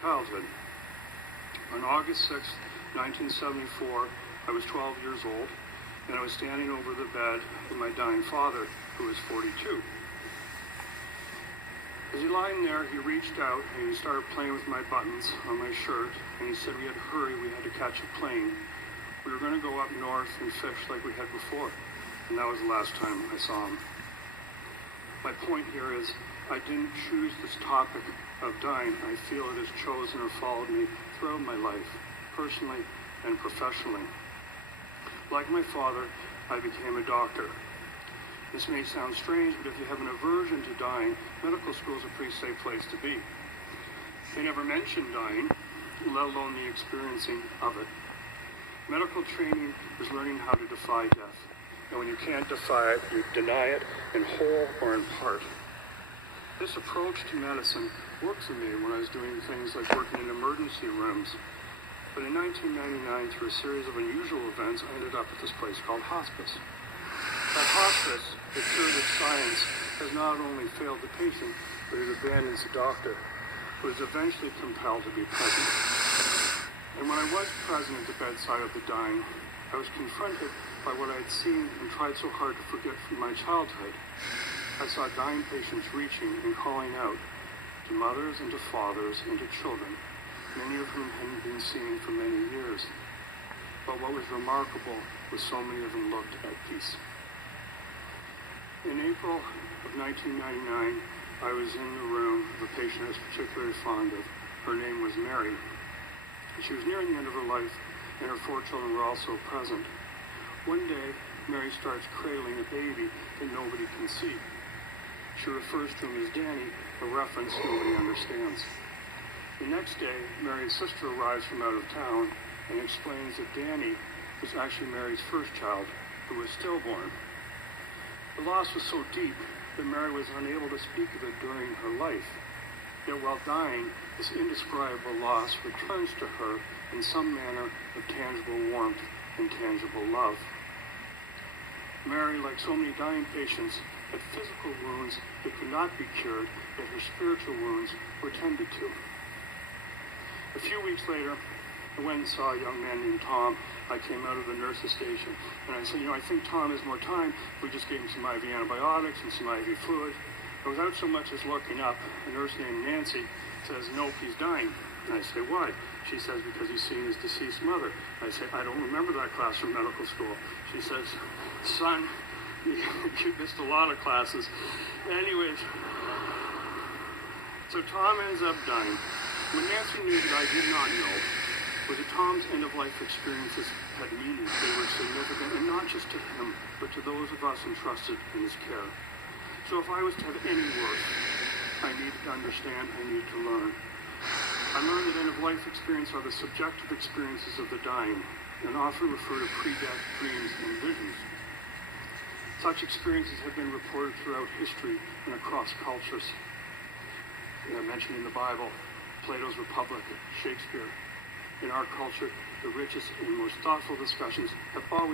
childhood. On August 6, 1974, I was 12 years old, and I was standing over the bed of my dying father, who was 42. As he lying there, he reached out and he started playing with my buttons on my shirt, and he said we had to hurry, we had to catch a plane. We were going to go up north and fish like we had before, and that was the last time I saw him. My point here is, I didn't choose this topic of dying. I feel it has chosen or followed me throughout my life, personally and professionally. Like my father, I became a doctor. This may sound strange, but if you have an aversion to dying, medical school is a pretty safe place to be. They never mention dying, let alone the experiencing of it. Medical training is learning how to defy death. And when you can't defy it, you deny it in whole or in part. This approach to medicine worked for me when I was doing things like working in emergency rooms. But in 1999, through a series of unusual events, I ended up at this place called hospice. At hospice, the curative science has not only failed the patient, but it abandons the doctor, who is eventually compelled to be present. And when I was present at the bedside of the dying, I was confronted by what I had seen and tried so hard to forget from my childhood. I saw dying patients reaching and calling out to mothers and to fathers and to children, many of whom hadn't been seen for many years. But what was remarkable was so many of them looked at peace. In April of 1999, I was in the room of a patient I was particularly fond of. Her name was Mary. She was nearing the end of her life, and her 4 children were also present. One day, Mary starts cradling a baby that nobody can see. She refers to him as Danny, a reference nobody understands. The next day, Mary's sister arrives from out of town and explains that Danny was actually Mary's first child, who was stillborn. The loss was so deep that Mary was unable to speak of it during her life. Yet while dying, this indescribable loss returns to her in some manner of tangible warmth and tangible love. Mary, like so many dying patients, had physical wounds that could not be cured, yet her spiritual wounds were tended to. A few weeks later, I went and saw a young man named Tom. I came out of the nurse's station, and I said, I think Tom has more time if we just gave him some IV antibiotics and some IV fluid. But without so much as looking up, a nurse named Nancy says, nope, he's dying. And I say, why? She says, because he's seen his deceased mother. I say, I don't remember that class from medical school. She says, son, you missed a lot of classes. Anyways, so Tom ends up dying. What Nancy knew that I did not know was that Tom's end-of-life experiences had meaning. They were significant, and not just to him, but to those of us entrusted in his care. So if I was to have any worse, I needed to understand, I needed to learn. I learned that end-of-life experiences are the subjective experiences of the dying, and often refer to pre-death dreams and visions. Such experiences have been reported throughout history and across cultures. They're mentioned in the Bible, Plato's Republic, Shakespeare. In our culture, the richest and most thoughtful discussions have always